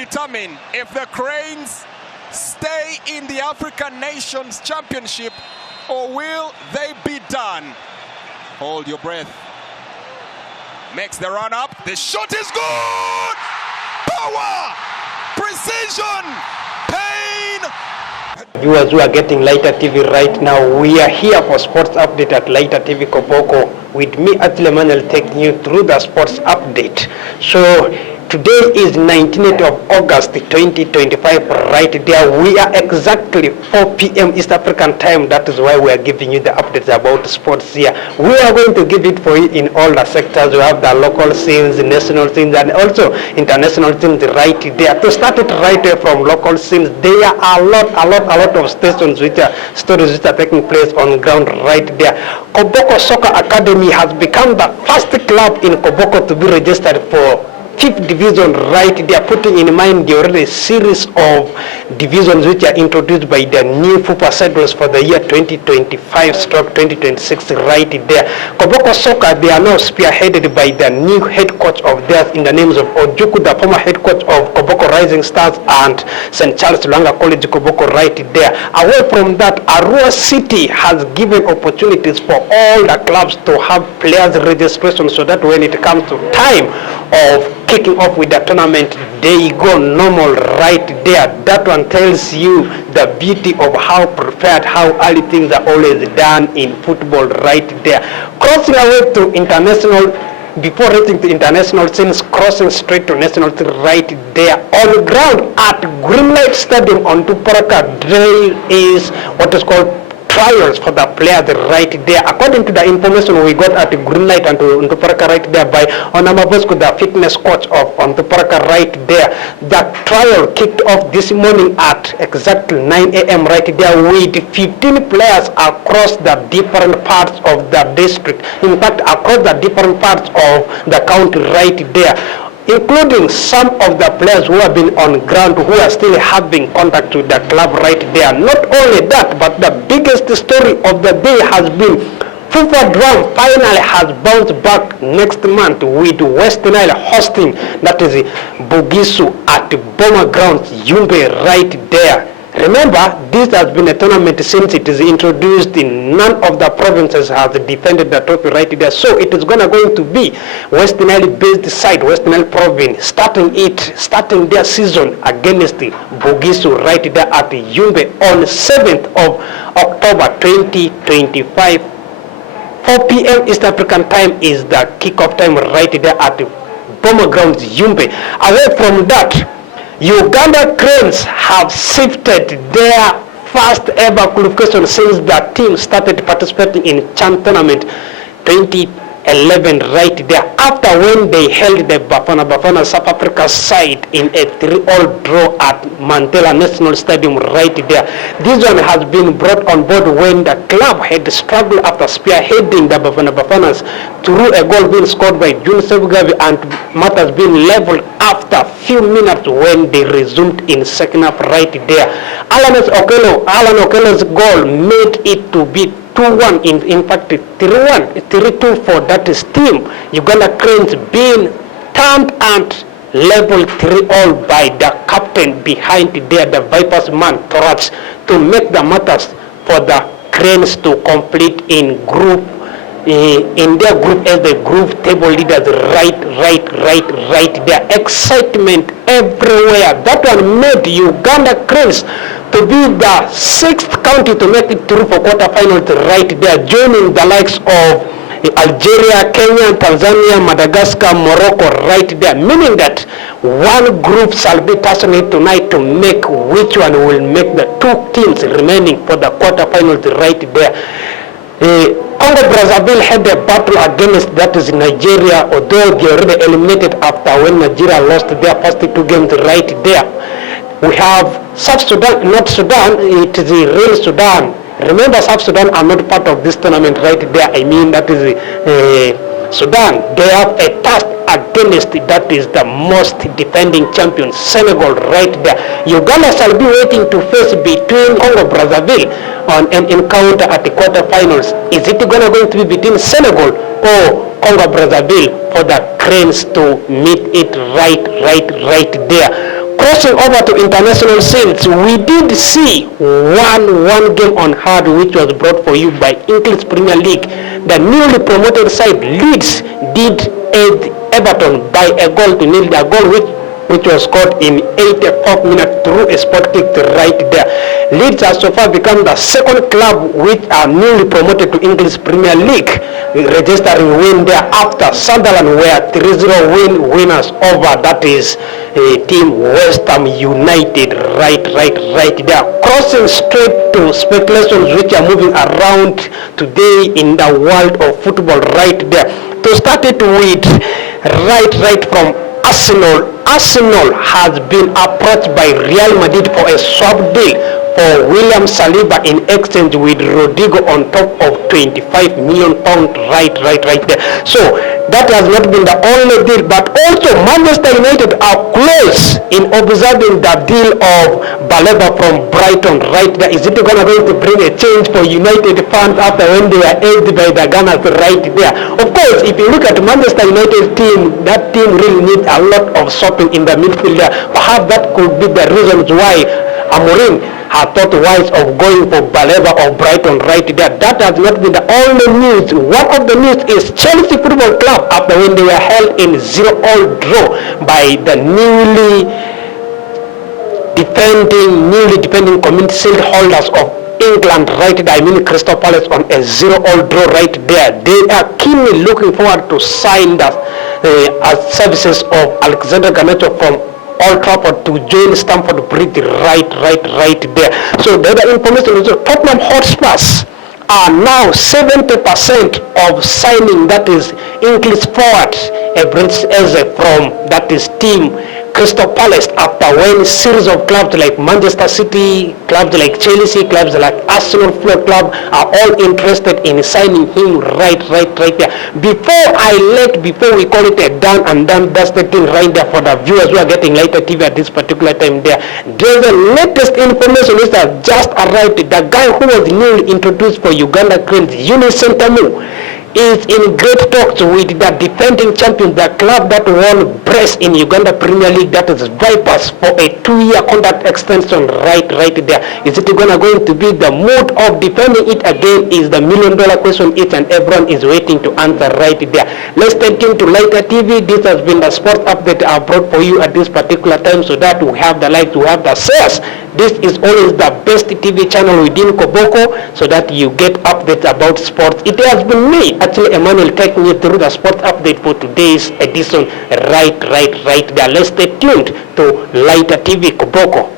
determine if the Cranes stay in the African Nations Championship or will they be done. Hold your breath. Makes the run up. The shot is good! Power! Precision! Pain! Viewers who are getting Lighter TV right now, we are here for sports update at Lighter TV Koboko. With me, Atle Manuel, taking you through the sports update. So today is 19th of August 2025. Right there, we are exactly 4 p.m. East African time. That is why we are giving you the updates about sports here. We are going to give it for you in all the sectors. We have the local scenes, national scenes, and also international scenes right there. To start it right there from local scenes, there are a lot of stations which are stories which are taking place on ground right there. Koboko Soccer Academy has become the first club in Koboko to be registered for 5th division right there, putting in mind the already series of divisions which are introduced by the new FUPA schedules for the year 2025/2026 right there. Koboko Soccer, they are now spearheaded by the new head coach of theirs in the names of Ojuku, the former head coach of Koboko Rising Stars and St. Charles Lwanga College Koboko right there. Away from that, Arua City has given opportunities for all the clubs to have players registration so that when it comes to time of kicking off with the tournament, they go normal right there. That one tells you the beauty of how prepared, how early things are always done in football right there. Crossing away to international, before reaching to international scenes, crossing straight to national scene right there. On the ground at Greenlight Stadium on Tuparaka, there is what is called trials for the players right there. According to the information we got at Greenlight and Ontuparaka right there by Onamabosco, the fitness coach of Ontuparaka right there, the trial kicked off this morning at exactly 9 a.m. right there with 15 players across the different parts of the district. In fact, across the different parts of the county right there, including some of the players who have been on ground, who are still having contact with the club right there. Not only that, but the biggest story of the day has been FUPA Drum finally has bounced back next month with West Nile hosting, that is Bugisu at Boma Grounds, Yumbe right there. Remember, this has been a tournament since it is introduced. In none of the provinces has defended the trophy right there. So it is going to be West Nile based side, West Nile province, starting their season against the Bugisu right there at Yumbe on 7th of October 2025. 4 p.m. East African time is the kickoff time right there at Boma Grounds, Yumbe. Away from that, Uganda Cranes have shifted their first ever qualification since the team started participating in CHAN tournament 2011 right there, after when they held the Bafana South Africa side in a 3-all draw at Mandela National Stadium right there. This one has been brought on board when the club had struggled after spearheading the Bafanas through a goal being scored by June Sebugavi and matters being leveled after a few minutes when they resumed in second half right there. Alan Okello's goal made it to be 2-1, in fact 3-2 for that team. Uganda Cranes being turned and leveled 3-all by the captain behind there, the Vipers man Torats, to make the matters for the Cranes to complete in their group as the group table leaders right there. Excitement everywhere. That one made Uganda Cranes to be the 6th county to make it through for quarterfinals right there, joining the likes of Algeria, Kenya, Tanzania, Madagascar, Morocco right there, meaning that one group shall be tussling tonight to make which one will make the 2 teams remaining for the quarterfinals right there. Congo Brazzaville had a battle against, that is Nigeria, although they already eliminated after when Nigeria lost their first 2 games right there. We have South Sudan, not Sudan, it is the real Sudan. Remember, South Sudan are not part of this tournament right there. I mean, that is Sudan. They have a task against, that is the most defending champion, Senegal right there. Uganda shall be waiting to face between Congo Brazzaville on an encounter at the quarterfinals. Is it going to be between Senegal or Congo Brazzaville for the Cranes to meet it right there? crossing over to international scenes, we did see one game on hard which was brought for you by English Premier League. The newly promoted side Leeds did aid Everton by a goal to nil, a goal which was scored in 84th minute through a spot kick right there. Leeds has so far become the second club which are newly promoted to English Premier League, registering win there after Sunderland were 3-0 winners over, that is team West Ham United right there. Crossing straight to speculations which are moving around today in the world of football right there. To start it with, right from Arsenal has been approached by Real Madrid for a swap deal for William Saliba in exchange with Rodrigo on top of £25 million right there. So that has not been the only deal, but also Manchester United are close in observing the deal of Baleba from Brighton right there. Is it going to bring a change for United fans after when they are aided by the Gunners right there? Of course, if you look at Manchester United team, that team really needs a lot of swapping in the midfield there. Perhaps that could be the reasons why Amorim had thought wise of going for Baleba of Brighton right there. That has not been the only news. One of the news is Chelsea Football Club, after when they were held in 0-0 draw by the newly defending community shield holders of England right there, I mean Crystal Palace, on a 0-0 draw right there. They are keenly looking forward to sign the services of Alexander Garnacho from Old Trafford to join Stamford Bridge right there. So the other information is that Tottenham Hotspurs are now 70% of signing, that is English forward British Eze from, that is team Crystal Palace, after when series of clubs like Manchester City, clubs like Chelsea, clubs like Arsenal Football Club are all interested in signing him right there. Before we call it a done and done, that's the thing right there for the viewers who are getting Lighter TV at this particular time there. The latest information is that just arrived, the guy who was newly introduced for Uganda Cranes, Eunice Sentamu, is in great talks with the defending champion, the club that won Brest in Uganda Premier League, that is Vipers, for a 2-year contract extension right there. Is it going to be the mood of defending it again? Is the million-dollar question each and everyone is waiting to answer right there. Let's stay tuned to Lighter TV. This has been the sports update I brought for you at this particular time, so that we have the likes, we have the shares. This is always the best TV channel within Koboko, so that you get updates about sports. It has been me, actually Emmanuel, taking you through the sports update for today's edition right there. Let's stay tuned to Lighter TV Koboko.